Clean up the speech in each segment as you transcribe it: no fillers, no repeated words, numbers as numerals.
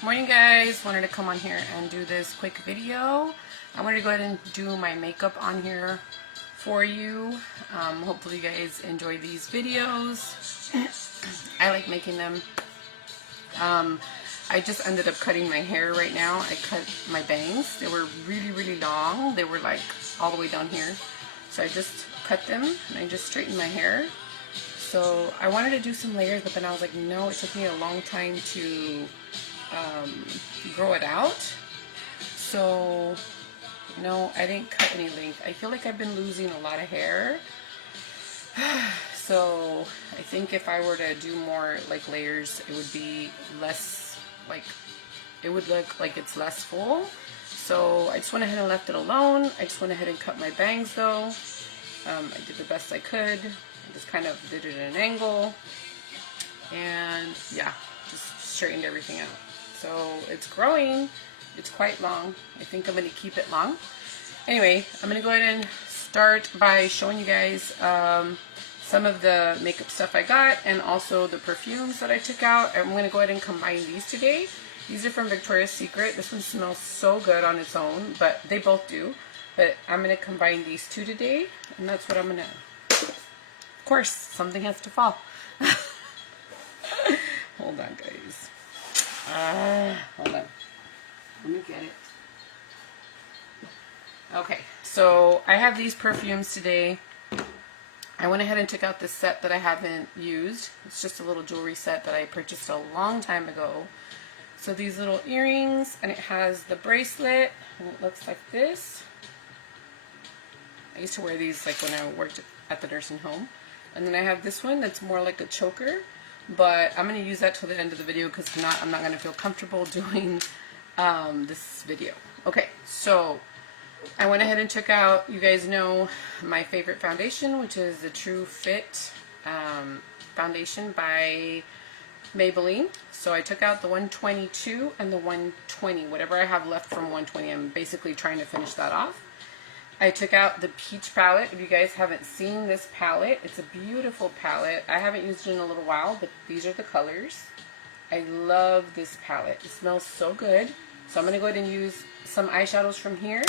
Morning guys, wanted to come on here and do this quick video. I wanted to go ahead and do my makeup on here for you. Hopefully you guys enjoy these videos. I like making them. I just ended up cutting my hair right now. I cut my bangs. They were really long. They were like all the way down here. So I just cut them and I just straightened my hair. So I wanted to do some layers, but then I was like, no, it took me a long time to grow it out. So no, I didn't cut any length. I feel like I've been losing a lot of hair. So I think if I were to do more like layers, it would be less, like it would look like it's less full. So I just went ahead and left it alone. I just went ahead and cut my bangs though. I did the best I could. I just kind of did it at an angle. And yeah, just straightened everything out. So it's growing. It's quite long. I think I'm going to keep it long. Anyway, I'm going to go ahead and start by showing you guys some of the makeup stuff I got and also the perfumes that I took out. I'm going to go ahead and combine these today. These are from Victoria's Secret. This one smells so good on its own, but they both do. But I'm going to combine these two today, and that's what I'm going to... Of course, something has to fall. Hold on, guys. Hold on. Let me get it. Okay, so I have these perfumes today. I went ahead and took out this set that I haven't used. It's just a little jewelry set that I purchased a long time ago. So these little earrings, and it has the bracelet, and it looks like this. I used to wear these like when I worked at the nursing home. And then I have this one that's more like a choker, but I'm going to use that till the end of the video because if not, I'm not going to feel comfortable doing this video. Okay, so I went ahead and took out, you guys know my favorite foundation, which is the True Fit foundation by Maybelline. So I took out the 122 and the 120, whatever I have left from 120. I'm basically trying to finish that off. I took out the Peach palette. If you guys haven't seen this palette, it's a beautiful palette. I haven't used it in a little while, but these are the colors. I love this palette. It smells so good. So I'm going to go ahead and use some eyeshadows from here.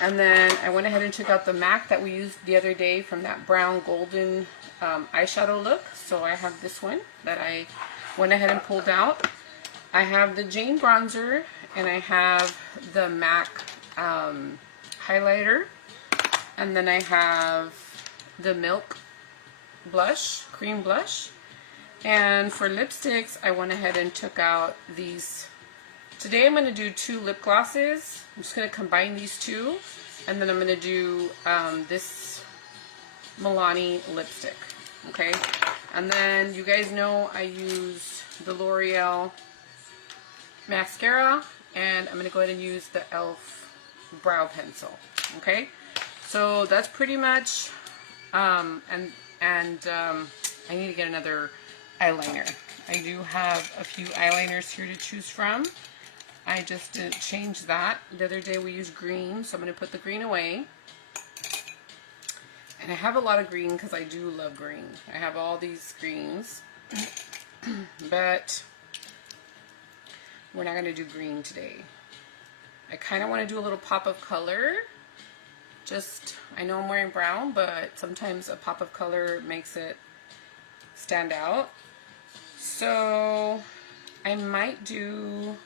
And then I went ahead and took out the MAC that we used the other day from that brown golden eyeshadow look. So I have this one that I went ahead and pulled out. I have the Jane bronzer, and I have the MAC highlighter, and then I have the Milk blush, cream blush. And for lipsticks, I went ahead and took out these. Today I'm going to do two lip glosses. I'm just going to combine these two, and then I'm going to do this Milani lipstick. Okay, and then you guys know I use the L'Oreal mascara, and I'm going to go ahead and use the e.l.f. brow pencil. Okay, so that's pretty much I need to get another eyeliner. I do have a few eyeliners here to choose from. I just didn't change that. The other day we used green, so I'm going to put the green away. And I have a lot of green because I do love green. I have all these greens, but we're not going to do green today. I kind of want to do a little pop of color. Just, I know I'm wearing brown, but sometimes a pop of color makes it stand out. So I might do,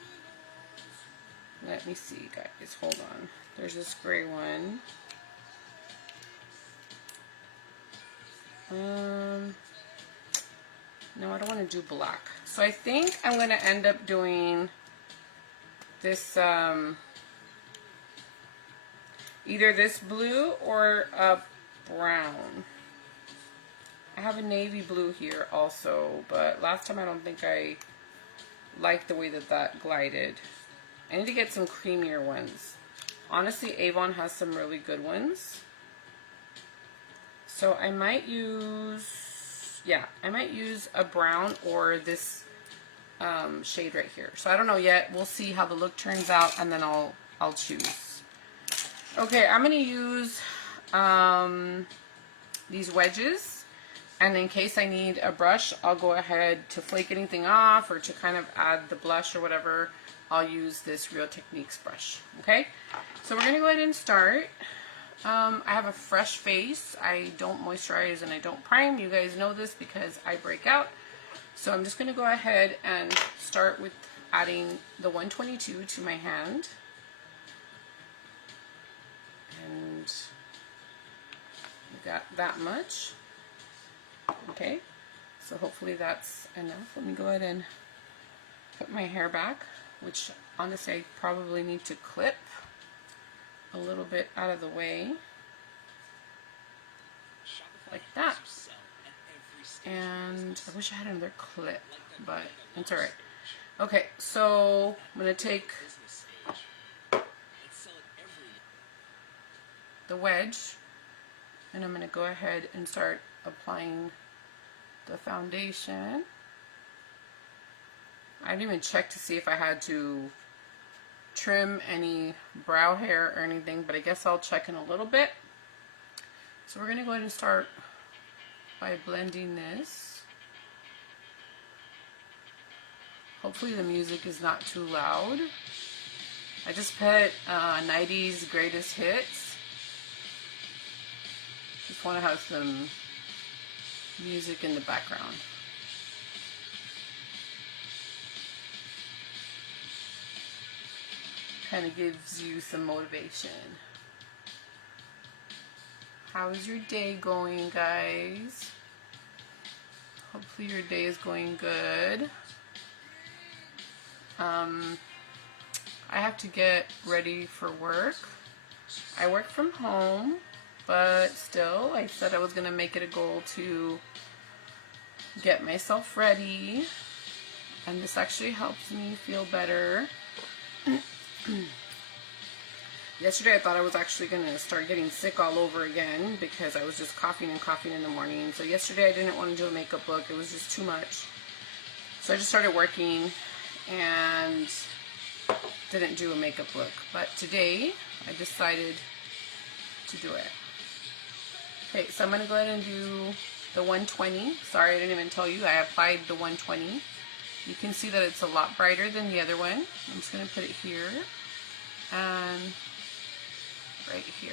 let me see guys, hold on. There's this gray one. No, I don't want to do black. So I think I'm going to end up doing this, either this blue or a brown. I have a navy blue here also, but last time I don't think I liked the way that that glided. I need to get some creamier ones. Honestly, Avon has some really good ones. So I might use, yeah, I might use a brown or this shade right here. So I don't know yet. We'll see how the look turns out, and then I'll choose. Okay, I'm going to use these wedges, And in case I need a brush, I'll go ahead to flake anything off or to kind of add the blush or whatever. I'll use this Real Techniques brush. Okay, so we're gonna go ahead and start. I have a fresh face. I don't moisturize and I don't prime. You guys know this because I break out. So I'm just gonna go ahead and start with adding the 122 to my hand. And we got that much. Okay, so hopefully that's enough. Let me go ahead and put my hair back, which honestly I probably need to clip a little bit out of the way, like that. And I wish I had another clip, but it's alright. Okay, so I'm going to take the wedge and I'm going to go ahead and start applying the foundation. I didn't even check to see if I had to trim any brow hair or anything, but I guess I'll check in a little bit. So we're going to go ahead and start by blending this. Hopefully the music is not too loud. I just put 90s greatest hits. Just want to have some music in the background. Kind of gives you some motivation. How's your day going, guys? Hopefully your day is going good. I have to get ready for work. I work from home, but still, I said I was going to make it a goal to get myself ready, and this actually helps me feel better. Yesterday I thought I was actually going to start getting sick all over again because I was just coughing and coughing in the morning. So yesterday I didn't want to do a makeup look. It was just too much. So I just started working and didn't do a makeup look. But today I decided to do it. Okay, so I'm going to go ahead and do the 120. Sorry, I didn't even tell you. I applied the 120. You can see that it's a lot brighter than the other one. I'm just going to put it here and right here.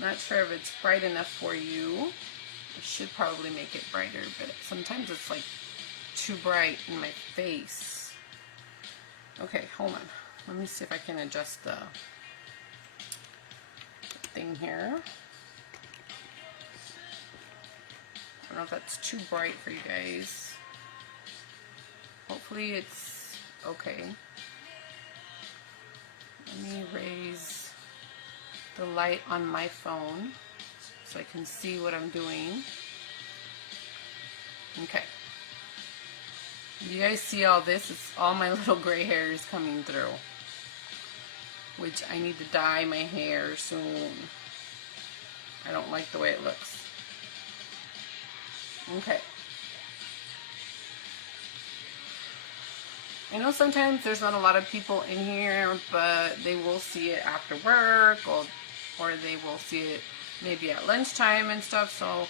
Not sure if it's bright enough for you. I should probably make it brighter, but sometimes it's like too bright in my face. Okay, hold on. Let me see if I can adjust the thing here. I don't know if that's too bright for you guys. Hopefully it's okay. Let me raise the light on my phone so I can see what I'm doing. Okay. You guys see all this? It's all my little gray hairs coming through, which I need to dye my hair soon. I don't like the way it looks. Okay. I know sometimes there's not a lot of people in here, but they will see it after work, or they will see it maybe at lunchtime and stuff, so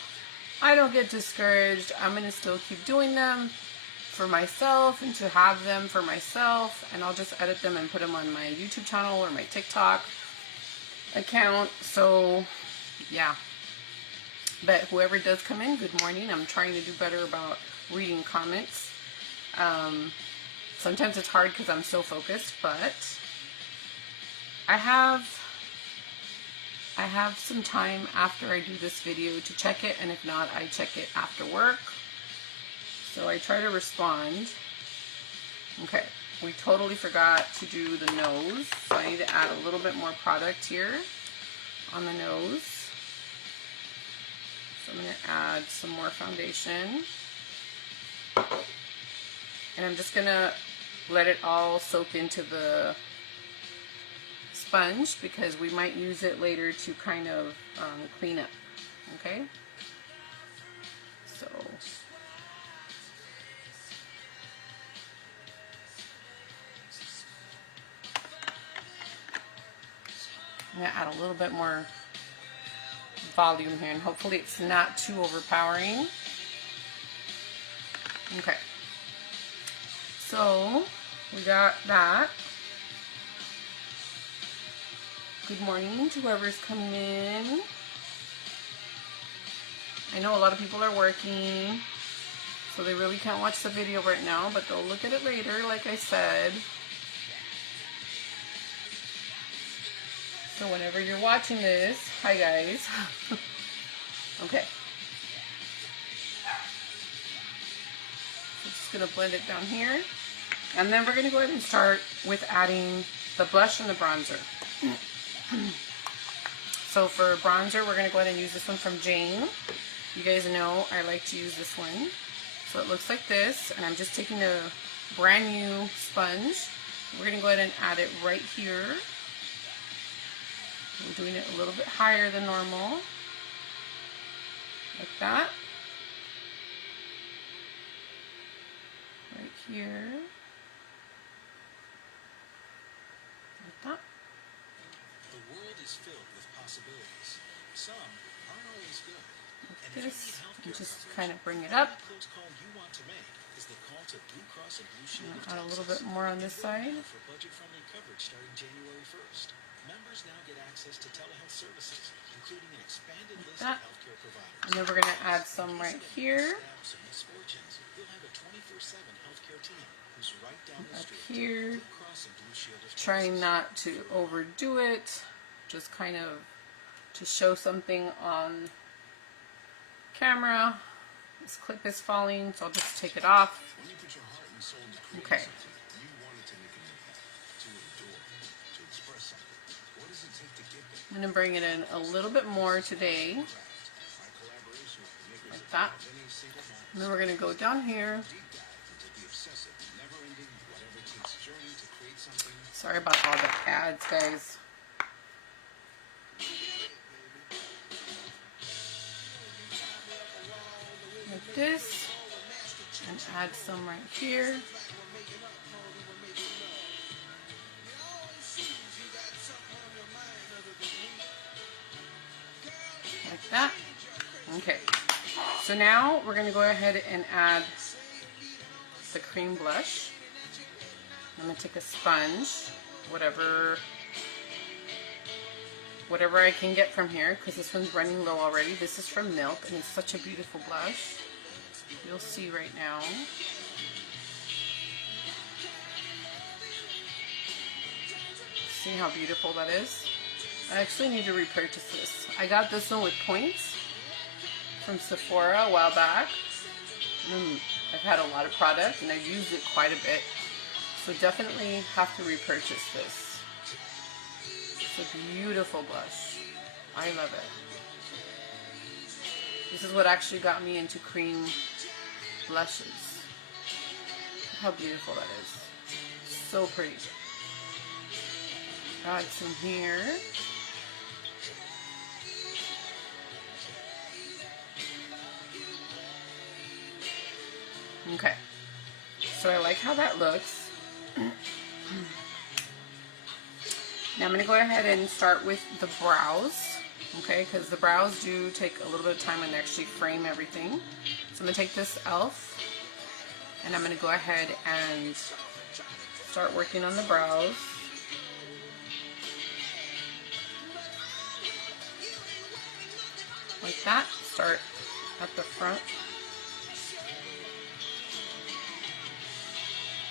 I don't get discouraged. I'm going to still keep doing them for myself and to have them for myself, and I'll just edit them and put them on my YouTube channel or my TikTok account. So yeah, but whoever does come in, good morning. I'm trying to do better about reading comments. Sometimes it's hard because I'm so focused, but I have some time after I do this video to check it, and if not, I check it after work. So I try to respond. Okay, we totally forgot to do the nose, so I need to add a little bit more product here on the nose. So I'm going to add some more foundation. And I'm just going to let it all soak into the sponge because we might use it later to kind of clean up. Okay? So I'm going to add a little bit more volume here, and hopefully it's not too overpowering. Okay, so we got that. Good morning to whoever's coming in. I know a lot of people are working, so they really can't watch the video right now, but they'll look at it later, like I said. So whenever you're watching this, hi guys. Okay. So just gonna blend it down here. And then we're gonna go ahead and start with adding the blush and the bronzer. So for bronzer, we're going to go ahead and use this one from Jane. You guys know I like to use this one. So it looks like this, and I'm just taking a brand new sponge. We're going to go ahead and add it right here. I'm doing it a little bit higher than normal, like that. Right here. Like that. The world is filled with possibilities. Some aren't always good. Like this, and just kind of bring it up. Add a little bit more on this side. For budget-friendly coverage starting January 1st. Members now get access to telehealth services, including an expanded list of healthcare providers. And then we're going to add some right here. You'll have a 24/7 healthcare team who's right down the Up street. here. Trying not to overdo it, just kind of to show something on camera. This clip is falling, so I'll just take it off. Okay. I'm going to bring it in a little bit more today, like that. And then we're going to go down here. Sorry about all the ads, guys. Like this. And add some right here. Like that. Okay. So now we're going to go ahead and add the cream blush. I'm going to take a sponge, whatever I can get from here, because this one's running low already. This is from Milk, and it's such a beautiful blush. You'll see right now. See how beautiful that is? I actually need to repurchase this. I got this one with points from Sephora a while back. I've had a lot of product, and I've used it quite a bit. So definitely have to repurchase this. It's a beautiful blush. I love it. This is what actually got me into cream blushes. Look how beautiful that is. So pretty. Add some here. Okay. So I like how that looks. Now I'm going to go ahead and start with the brows, okay, because the brows do take a little bit of time and actually frame everything. So I'm going to take this e.l.f. and I'm going to go ahead and start working on the brows. Like that. Start at the front.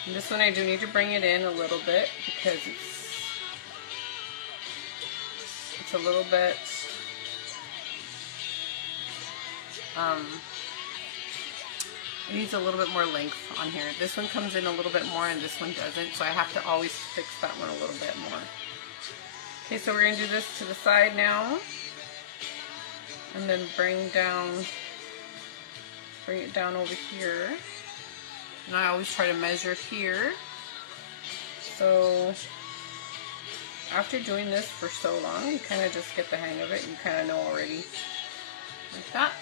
And this one I do need to bring it in a little bit because it's a little bit it needs a little bit more length on here. This one comes in a little bit more and this one doesn't, so I have to always fix that one a little bit more. Okay, so we're going to do this to the side now, and then bring it down over here. And I always try to measure here. So after doing this for so long, you kind of just get the hang of it. You kind of know already. Like that.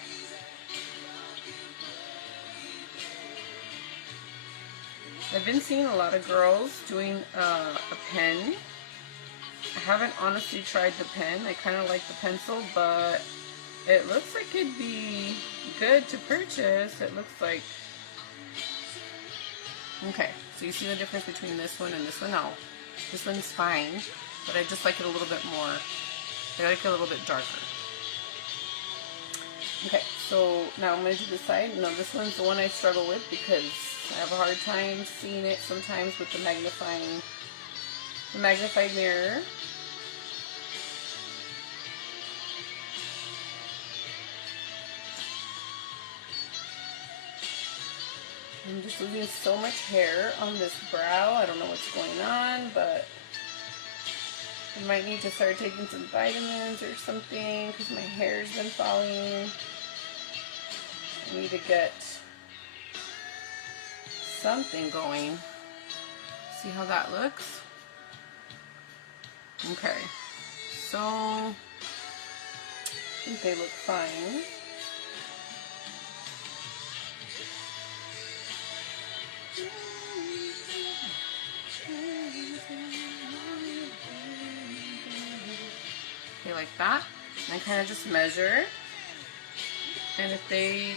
I've been seeing a lot of girls doing a pen. I haven't honestly tried the pen. I kind of like the pencil, but it looks like it'd be good to purchase. It looks like, okay, so you see the difference between this one and this one? No, this one's fine, but I just like it a little bit more. I like it a little bit darker. Okay, so now I'm going to do this side. No, this one's the one I struggle with because I have a hard time seeing it sometimes with the magnified mirror. I'm just losing so much hair on this brow. I don't know what's going on, but I might need to start taking some vitamins or something because my hair's been falling. I need to get something going. See how that looks? Okay, so I think they look fine. Okay, like that. And I kind of just measure. And if they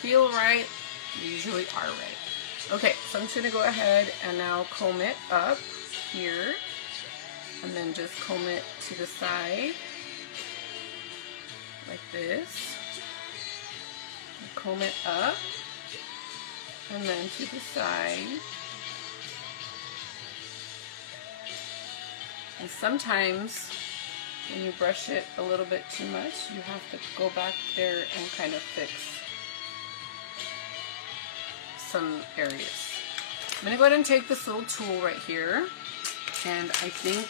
feel right, they usually are right. Okay, so I'm just going to go ahead and now comb it up here. And then just comb it to the side. Like this. And comb it up. And then to the side. And sometimes when you brush it a little bit too much, you have to go back there and kind of fix some areas. I'm going to go ahead and take this little tool right here, and I think,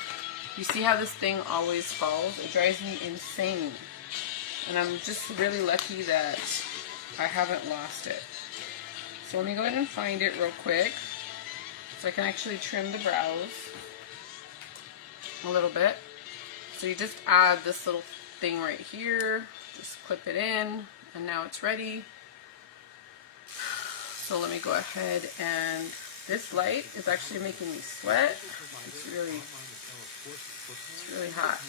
you see how this thing always falls? It drives me insane. And I'm just really lucky that I haven't lost it. So let me go ahead and find it real quick so I can actually trim the brows a little bit. So you just add this little thing right here, just clip it in, and now it's ready. So let me go ahead, and this light is actually making me sweat. It's really hot.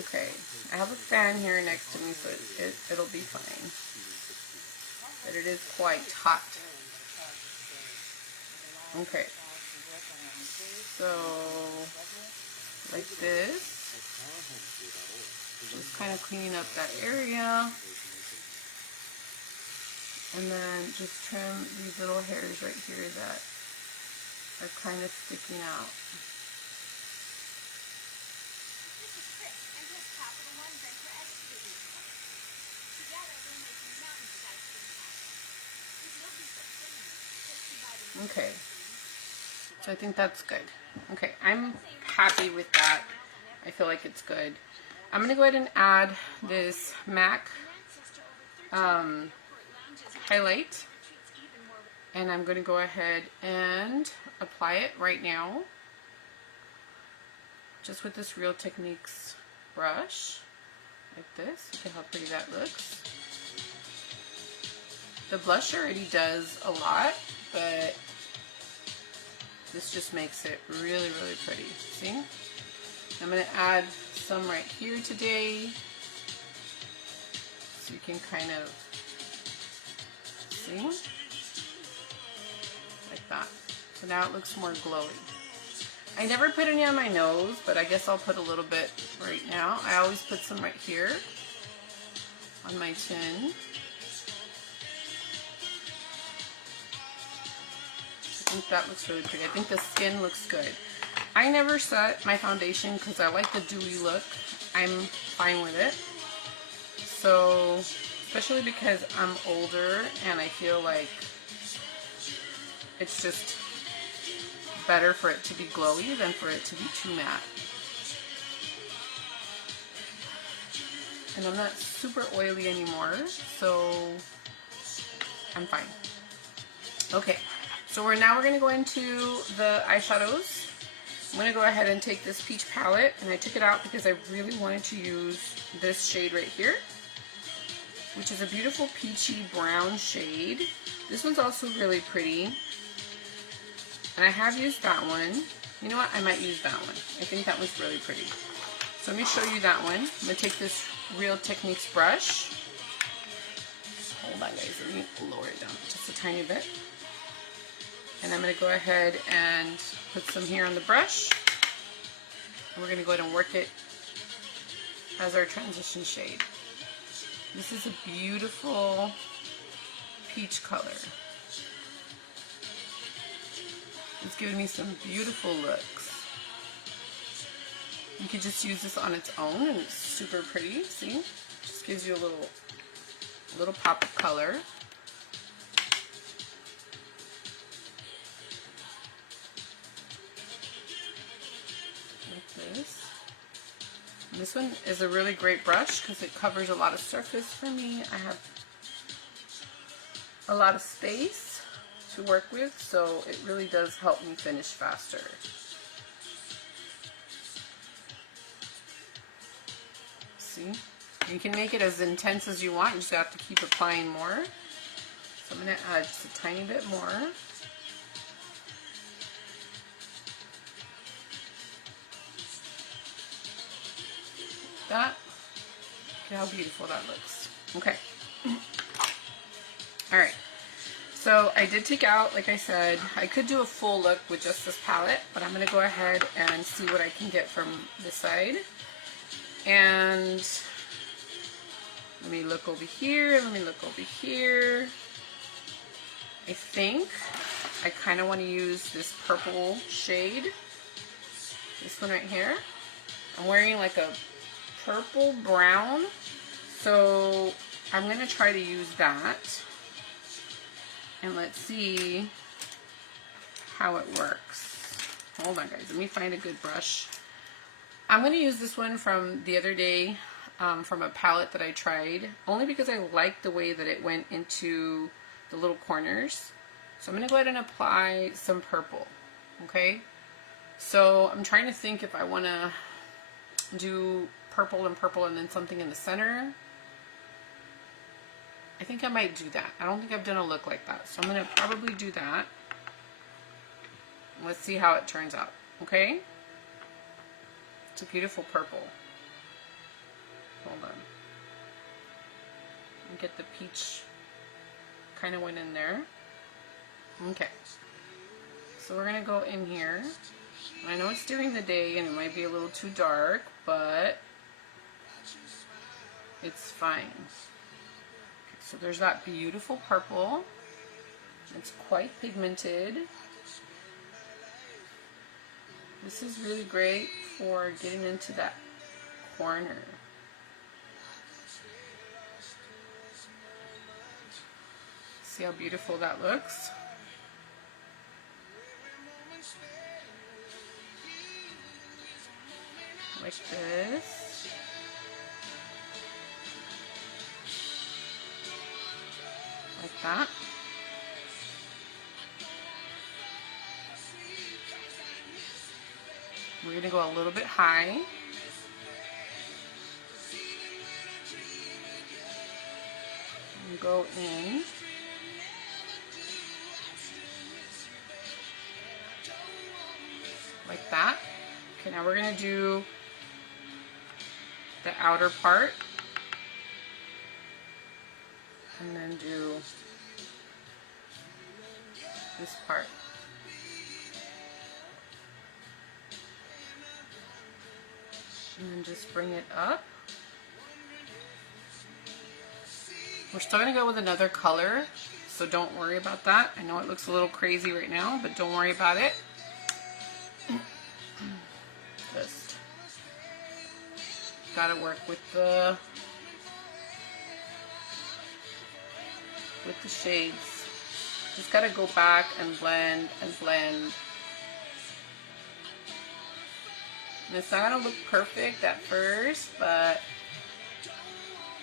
Okay, I have a fan here next to me, so it'll be fine. But it is quite hot. Okay. So, like this, just kind of cleaning up that area, and then just trim these little hairs right here that are kind of sticking out. Okay. So I think that's good. Okay, I'm happy with that. I feel like it's good. I'm going to go ahead and add this MAC highlight. And I'm going to go ahead and apply it right now. Just with this Real Techniques brush. Like this. Look at how pretty that looks. The blush already does a lot, but this just makes it really, really pretty. See? I'm going to add some right here today. So you can kind of see? Like that. So now it looks more glowy. I never put any on my nose, but I guess I'll put a little bit right now. I always put some right here on my chin. I think that looks really pretty. I think the skin looks good. I never set my foundation because I like the dewy look. I'm fine with it. So, especially because I'm older and I feel like it's just better for it to be glowy than for it to be too matte. And I'm not super oily anymore, so I'm fine. Okay. So now we're going to go into the eyeshadows. I'm going to go ahead and take this peach palette, and I took it out because I really wanted to use this shade right here, which is a beautiful peachy brown shade. This one's also really pretty, and I have used that one. You know what? I might use that one. I think that one's really pretty. So let me show you that one. I'm going to take this Real Techniques brush. Hold on, guys. Let me lower it down just a tiny bit. And I'm going to go ahead and put some here on the brush. And we're going to go ahead and work it as our transition shade. This is a beautiful peach color. It's giving me some beautiful looks. You could just use this on its own and it's super pretty. See? Just gives you a little pop of color. Like this. And this one is a really great brush because it covers a lot of surface for me. I have a lot of space to work with, so it really does help me finish faster. See? You can make it as intense as you want, you just have to keep applying more. So I'm going to add just a tiny bit more. That. Look how beautiful that looks. Okay. Alright. So I did take out, like I said, I could do a full look with just this palette, but I'm going to go ahead and see what I can get from this side. And let me look over here, let me look over here. I think I kind of want to use this purple shade, this one right here. I'm wearing like a purple brown, so I'm going to try to use that. And let's see how it works. Hold on, guys. Let me find a good brush. I'm going to use this one from the other day, from a palette that I tried, only because I liked the way that it went into the little corners. So I'm going to go ahead and apply some purple. Okay? So I'm trying to think if I want to do purple and then something in the center. I think I might do that. I don't think I've done a look like that. So I'm going to probably do that. Let's see how it turns out. Okay? It's a beautiful purple. Hold on. Get the peach kind of went in there. Okay. So we're going to go in here. I know it's during the day and it might be a little too dark, but it's fine. So there's that beautiful purple. It's quite pigmented. This is really great for getting into that corner. See how beautiful that looks? Like this. Like that. We're going to go a little bit high. And go in. Like that. Okay, now we're going to do the outer part. And then do this part. And then just bring it up. We're still going to go with another color, so don't worry about that. I know it looks a little crazy right now, but don't worry about it. Just gotta work with the shades. Just gotta go back and blend and blend. And it's not gonna look perfect at first, but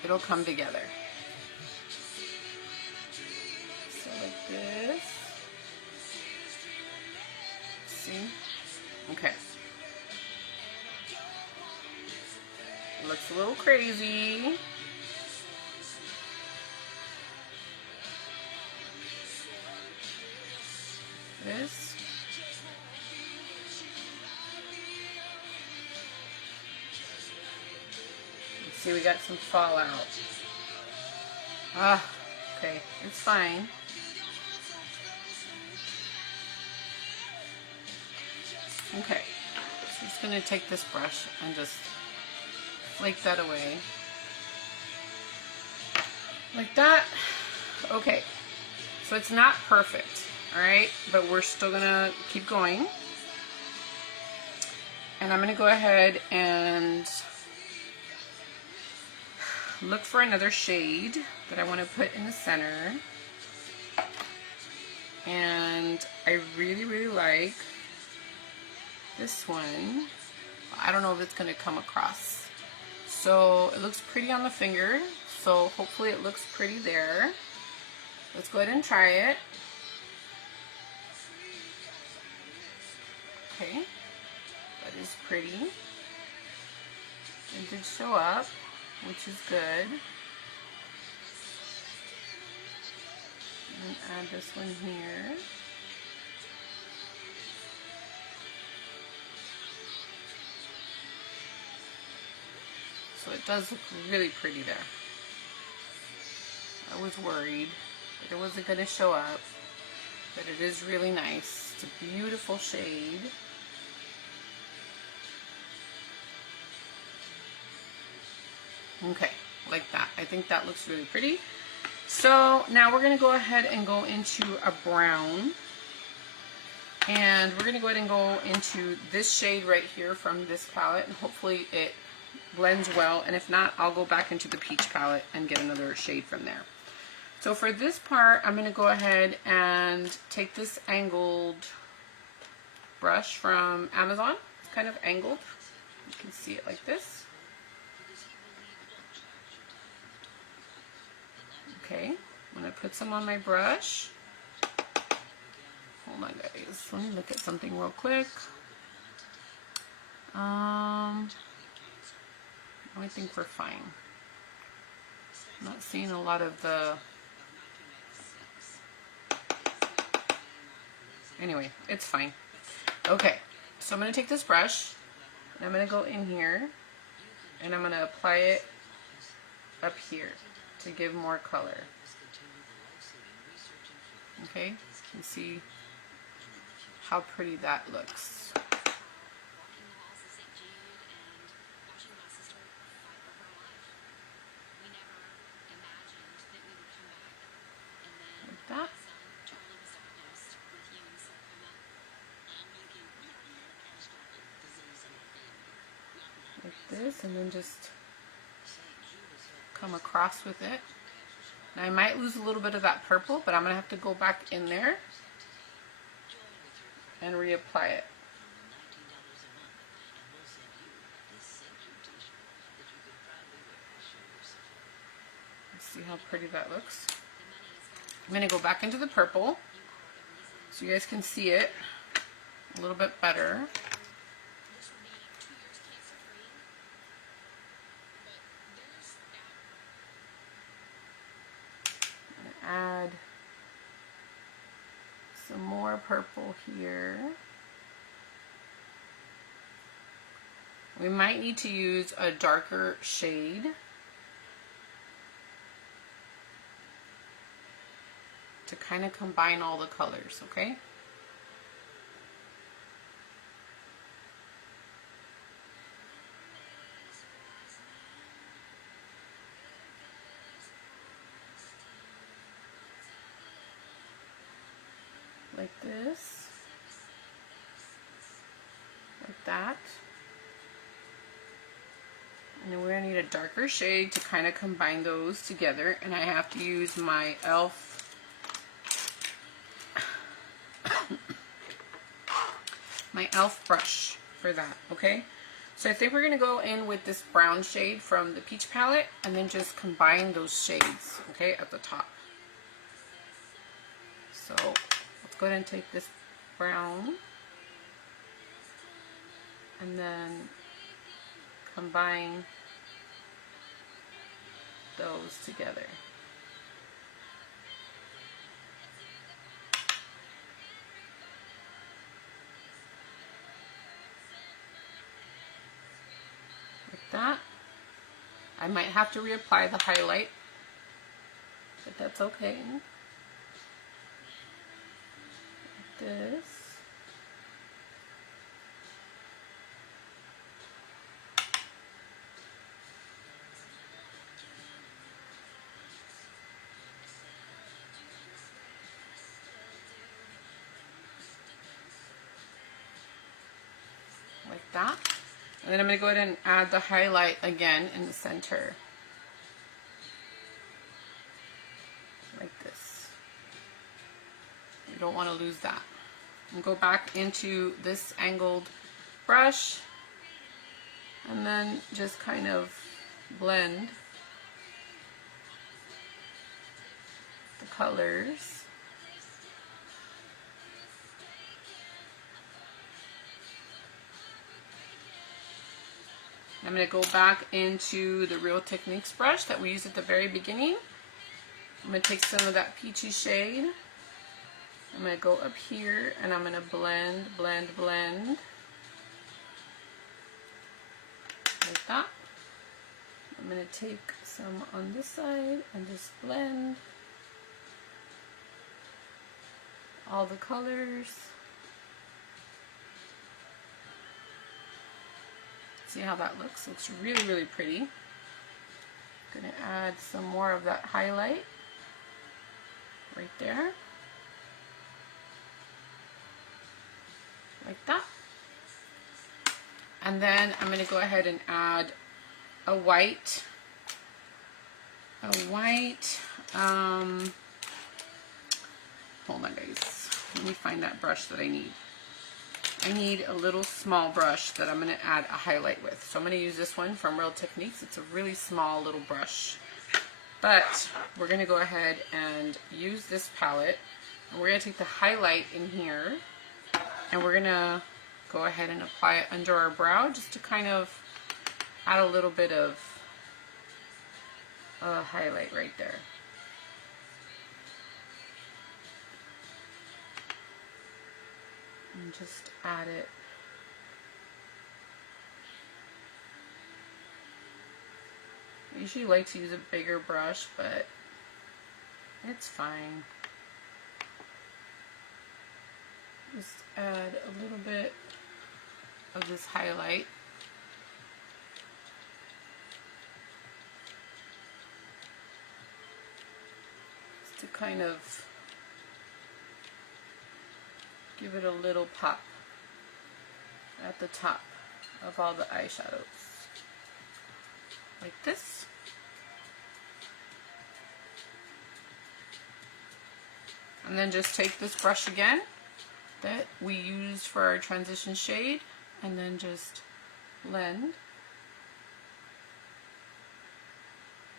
it'll come together. So like this. See? Okay. Looks a little crazy. This. see we got some fallout. Ah, okay, it's fine. Okay, so I'm just going to take this brush and just flake that away. Like that. Okay, so it's not perfect, alright, but we're still going to keep going. And I'm going to go ahead and look for another shade that I want to put in the center. And I really, really like this one. I don't know if it's going to come across. So it looks pretty on the finger. So hopefully it looks pretty there. Let's go ahead and try it. Okay. That is pretty. It did show up, which is good. And add this one here. So it does look really pretty there. I was worried that it wasn't going to show up, but it is really nice. It's a beautiful shade. Okay, like that. I think that looks really pretty. So now we're going to go ahead and go into a brown. And we're going to go ahead and go into this shade right here from this palette. And hopefully it blends well. And if not, I'll go back into the peach palette and get another shade from there. So for this part, I'm going to go ahead and take this angled brush from Amazon. It's kind of angled. You can see it like this. Okay, I'm going to put some on my brush. Hold on, guys. Let me look at something real quick. I think we're fine. I'm not seeing a lot of the... Anyway, it's fine. Okay, so I'm going to take this brush, and I'm going to go in here, and I'm going to apply it up here to give more color. Okay, you can see how pretty that looks. Like that. Like this, and then just come across with it. Now I might lose a little bit of that purple, but I'm going to have to go back in there and reapply it. Let's see how pretty that looks. I'm going to go back into the purple so you guys can see it a little bit better. Add some more purple here. We might need to use a darker shade to kind of combine all the colors, okay? Like this, like that. And then we're going to need a darker shade to kind of combine those together. And I have to use my e.l.f. brush for that, okay? So I think we're going to go in with this brown shade from the peach palette and then just combine those shades, okay, at the top. So let's go ahead and take this brown and then combine those together. Like that. I might have to reapply the highlight, but that's okay. Like this. Like that. And then I'm going to go ahead and add the highlight again in the center. Like this. You don't want to lose that. And go back into this angled brush and then just kind of blend the colors. I'm going to go back into the Real Techniques brush that we used at the very beginning. I'm going to take some of that peachy shade. I'm going to go up here and I'm going to blend, blend, blend. Like that. I'm going to take some on this side and just blend all the colors. See how that looks? Looks really, really pretty. I'm going to add some more of that highlight right there. Like that. And then I'm going to go ahead and add a white. Hold on guys. Let me find that brush that I need. I need a little small brush that I'm going to add a highlight with. So I'm going to use this one from Real Techniques. It's a really small little brush. But we're going to go ahead and use this palette. And we're going to take the highlight in here. And we're going to go ahead and apply it under our brow just to kind of add a little bit of highlight right there. And just add it. I usually like to use a bigger brush, but it's fine. Just add a little bit of this highlight. Just to kind of give it a little pop at the top of all the eyeshadows. Like this. And then just take this brush again that we used for our transition shade and then just blend.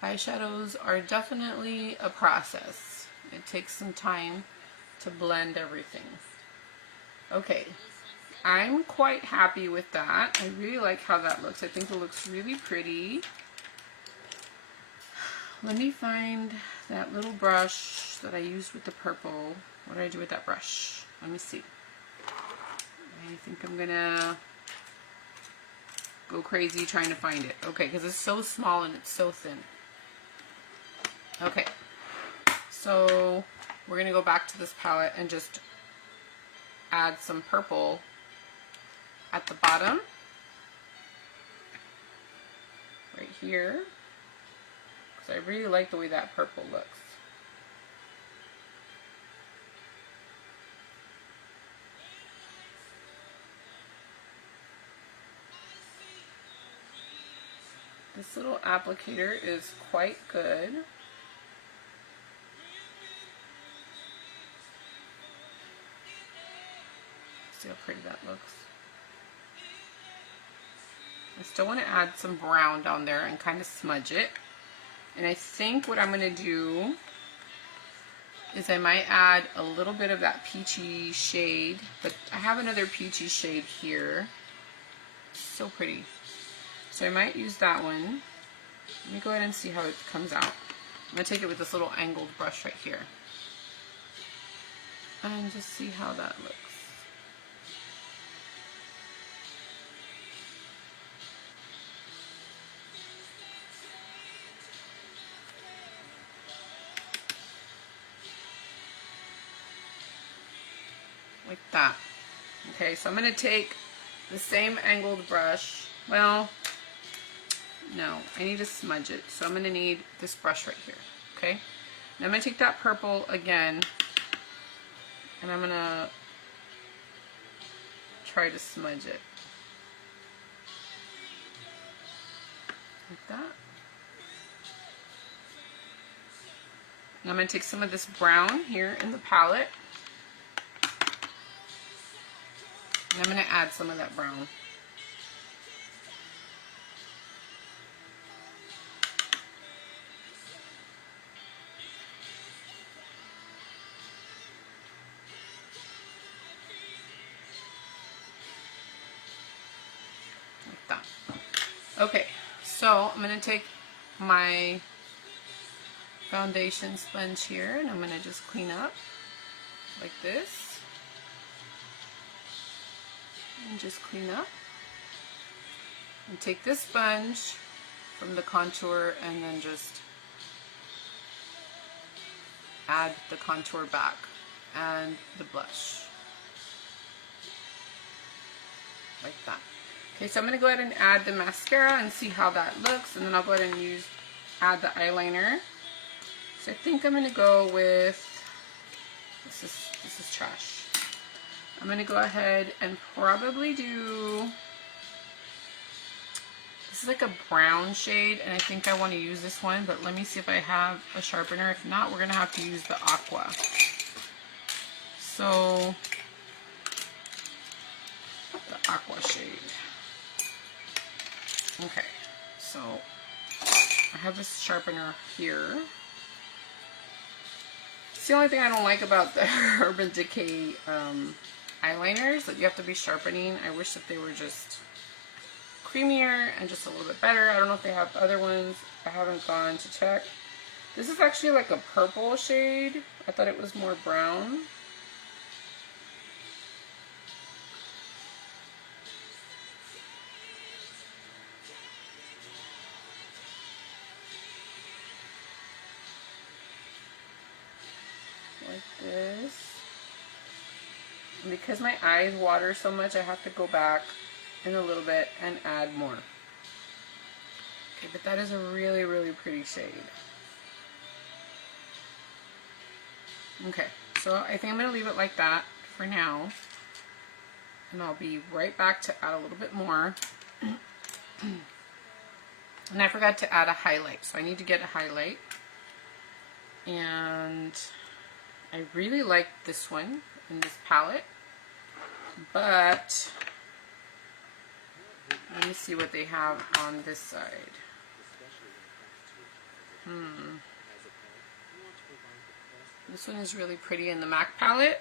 Eyeshadows are definitely a process. It takes some time to blend everything. Okay, I'm quite happy with that. I really like how that looks. I think it looks really pretty. Let me find that little brush that I used with the purple. What did I do with that brush? Let me see. I think I'm gonna go crazy trying to find it. Okay, because it's so small and it's so thin. Okay, so we're gonna go back to this palette and just add some purple at the bottom, right here, because I really like the way that purple looks. This little applicator is quite good. See how pretty that looks. I still want to add some brown down there and kind of smudge it. And I think what I'm going to do is I might add a little bit of that peachy shade, but I have another peachy shade here. So pretty. So I might use that one. Let me go ahead and see how it comes out. I'm going to take it with this little angled brush right here. And just see how that looks. like that. Okay, so I'm going to take the same angled brush. Well, no, I need to smudge it. So I'm going to need this brush right here. Okay, now I'm going to take that purple again, and I'm going to try to smudge it. Like that. And I'm going to take some of this brown here in the palette, and I'm going to add some of that brown. Like that. Okay, so I'm going to take my foundation sponge here, and I'm going to just clean up like this. And just clean up. And take this sponge from the contour and then just add the contour back and the blush. Like that. Okay, so I'm going to go ahead and add the mascara and see how that looks, and then I'll go ahead and add the eyeliner. So I think I'm going to go with, this is trash. I'm going to go ahead and probably do, this is like a brown shade, and I think I want to use this one, but let me see if I have a sharpener. If not, we're going to have to use the aqua. So, the aqua shade. Okay, so I have this sharpener here. It's the only thing I don't like about the Urban Decay eyeliners, that you have to be sharpening. I wish that they were just creamier and just a little bit better. I don't know if they have other ones. I haven't gone to check. This is actually like a purple shade. I thought it was more brown. Like this. And because my eyes water so much, I have to go back in a little bit and add more. Okay, but that is a really, really pretty shade. Okay, so I think I'm going to leave it like that for now. And I'll be right back to add a little bit more. And I forgot to add a highlight, so I need to get a highlight. And I really like this one in this palette, but let me see what they have on this side. This one is really pretty in the MAC palette,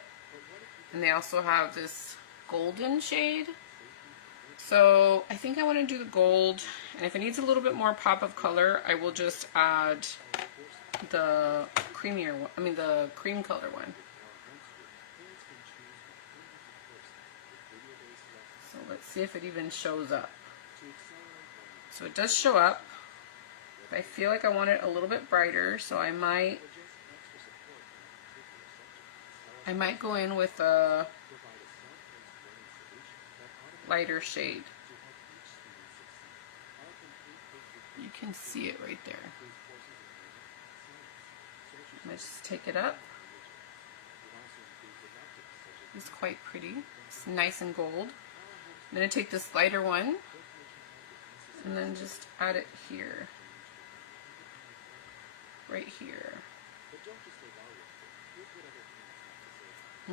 and they also have this golden shade. So I think I want to do the gold, and if it needs a little bit more pop of color, I will just add the creamier one, I mean the cream color one. So let's see if it even shows up. So it does show up. I feel like I want it a little bit brighter, so I might go in with a lighter shade. You can see it right there. I'm going to just take it up. It's quite pretty. It's nice and gold. I'm going to take this lighter one and then just add it here. Right here.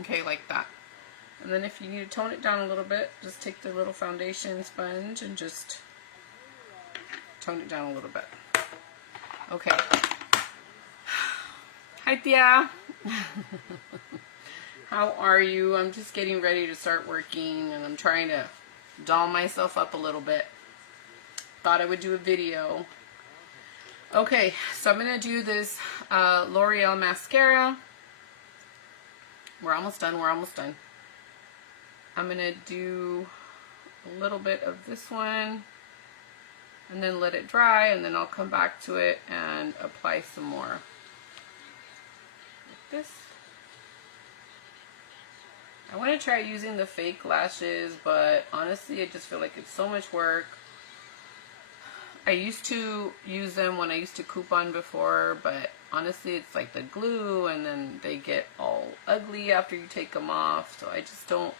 Okay, like that. And then if you need to tone it down a little bit, just take the little foundation sponge and just tone it down a little bit. Okay. Hi, Tia. How are you? I'm just getting ready to start working, and I'm trying to doll myself up a little bit. Thought I would do a video. Okay, so I'm going to do this L'Oreal mascara. We're almost done. We're almost done. I'm going to do a little bit of this one and then let it dry, and then I'll come back to it and apply some more. Like this. I want to try using the fake lashes, but honestly, I just feel like it's so much work. I used to use them when I used to coupon before, but honestly, it's like the glue, and then they get all ugly after you take them off, so I just don't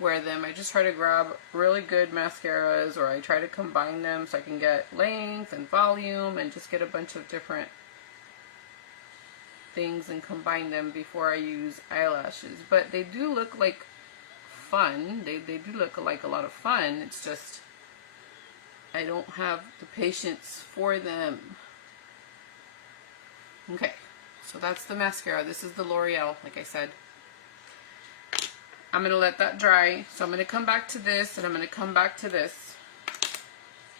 wear them. I just try to grab really good mascaras, or I try to combine them so I can get length and volume and just get a bunch of different things and combine them before I use eyelashes. But they do look like fun. They do look like a lot of fun. It's just I don't have the patience for them. Okay, so that's the mascara. This is the L'Oreal, like I said. I'm going to let that dry. So I'm going to come back to this, and I'm going to come back to this.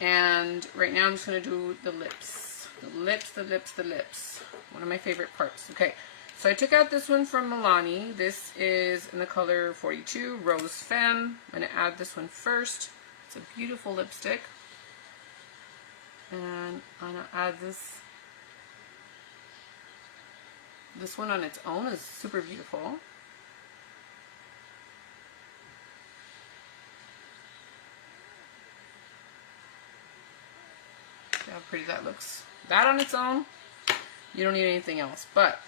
And right now I'm just going to do the lips. The lips, the lips, the lips. One of my favorite parts. Okay, so I took out this one from Milani. This is in the color 42, Rose Femme. I'm going to add this one first. It's a beautiful lipstick. And I'm going to add this. This one on its own is super beautiful. See how pretty that looks. That on its own, you don't need anything else. But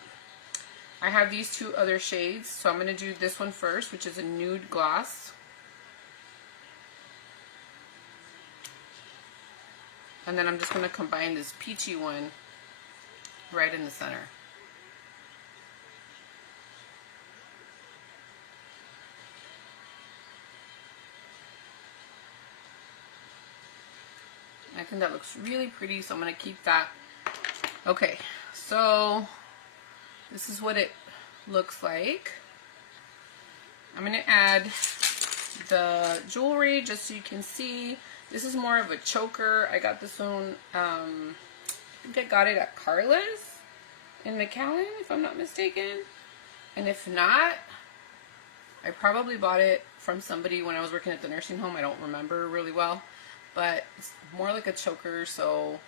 I have these two other shades, so I'm going to do this one first, which is a nude gloss. And then I'm just going to combine this peachy one right in the center. I think that looks really pretty, so I'm going to keep that. Okay, so this is what it looks like. I'm going to add the jewelry just so you can see. This is more of a choker. I got this one, I think I got it at Carla's in McAllen, if I'm not mistaken. And if not, I probably bought it from somebody when I was working at the nursing home. I don't remember really well. But it's more like a choker, so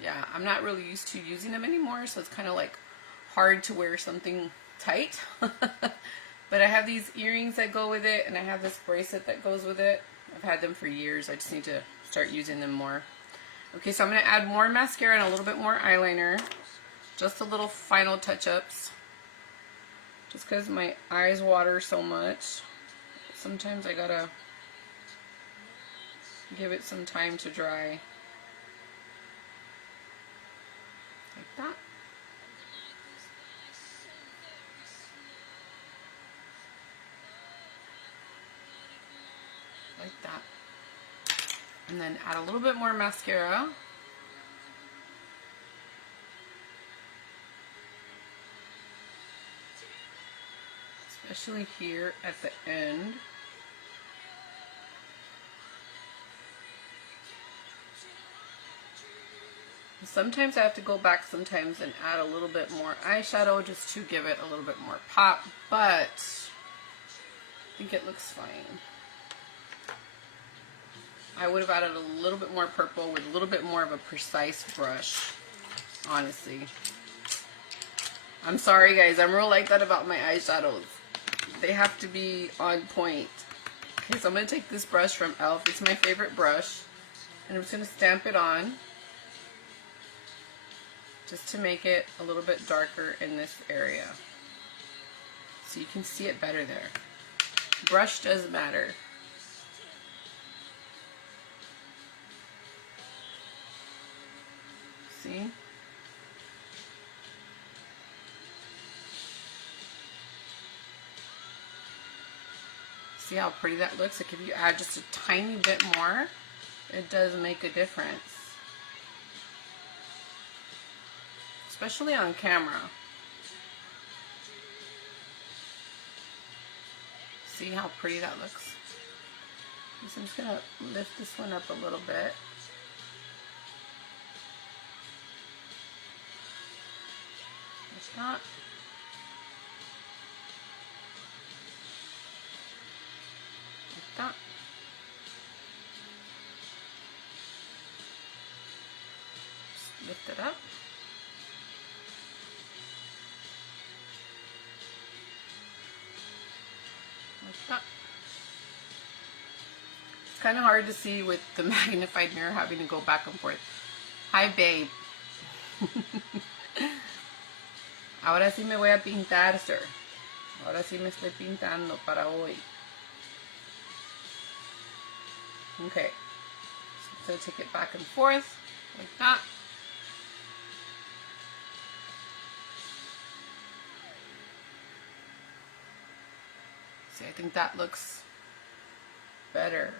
yeah, I'm not really used to using them anymore, so it's kind of like hard to wear something tight. But I have these earrings that go with it, and I have this bracelet that goes with it. I've had them for years. I just need to start using them more. Okay, so I'm going to add more mascara and a little bit more eyeliner. Just a little final touch-ups. Just because my eyes water so much. Sometimes I gotta give it some time to dry. Like that. Like that. And then add a little bit more mascara. Especially here at the end. Sometimes I have to go back sometimes and add a little bit more eyeshadow just to give it a little bit more pop, but I think it looks fine. I would have added a little bit more purple with a little bit more of a precise brush, honestly. I'm sorry guys, I'm real like that about my eyeshadows. They have to be on point. Okay, so I'm going to take this brush from e.l.f. It's my favorite brush. And I'm just going to stamp it on. Just to make it a little bit darker in this area. So you can see it better there. Brush does matter. See? See how pretty that looks? Like if you add just a tiny bit more, it does make a difference. Especially on camera. See how pretty that looks? So I'm just going to lift this one up a little bit. Like that. Like that. Just lift it up. It's kind of hard to see with the magnified mirror having to go back and forth. Hi, babe. Ahora sí me voy a pintar, sir. Ahora sí me estoy pintando para hoy. Okay. So take it back and forth like that. See, I think that looks better.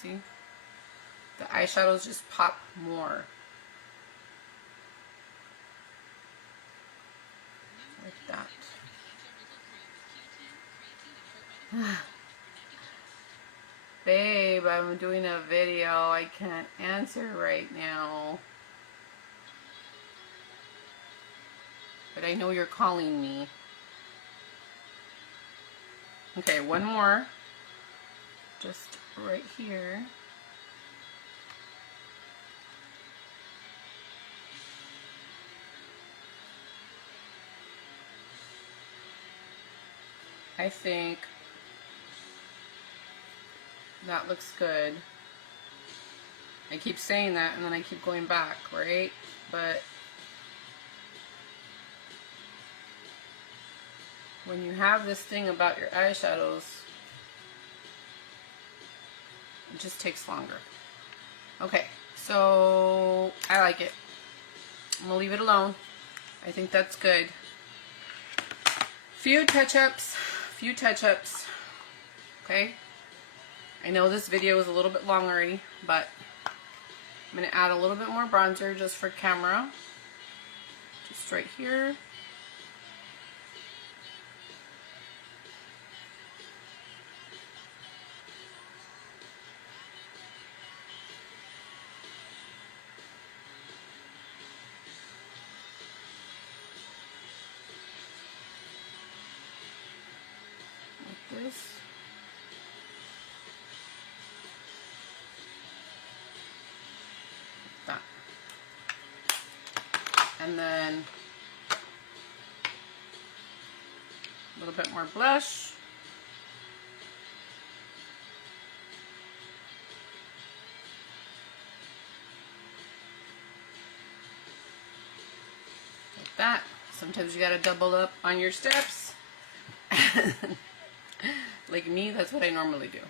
See? The eyeshadows just pop more. Like that. Babe, I'm doing a video. I can't answer right now. But I know you're calling me. Okay, one more. Just right here. I think that looks good. I keep saying that and then I keep going back, right? But when you have this thing about your eyeshadows, it just takes longer. Okay, so I like it. I'm gonna leave it alone. I think that's good. Few touch-ups. Okay? I know this video is a little bit long already, but I'm going to add a little bit more bronzer just for camera. Just right here. Like this. That. And then a little bit more blush. Like that. Sometimes you gotta double up on your steps. Like me, that's what I normally do.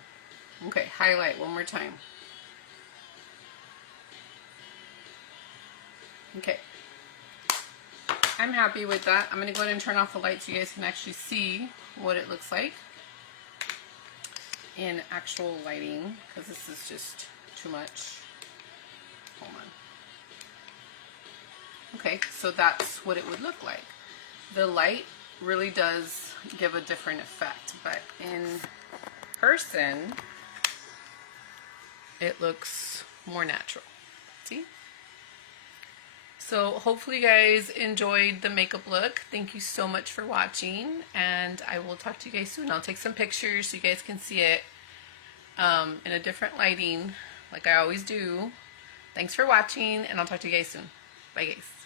Okay, highlight one more time. Okay. I'm happy with that. I'm going to go ahead and turn off the light so you guys can actually see what it looks like in actual lighting, because this is just too much. Hold on. Okay, so that's what it would look like. The light really does give a different effect, but in person, it looks more natural. See? So hopefully you guys enjoyed the makeup look. Thank you so much for watching, and I will talk to you guys soon. I'll take some pictures so you guys can see it in a different lighting like I always do. Thanks for watching, and I'll talk to you guys soon. Bye guys.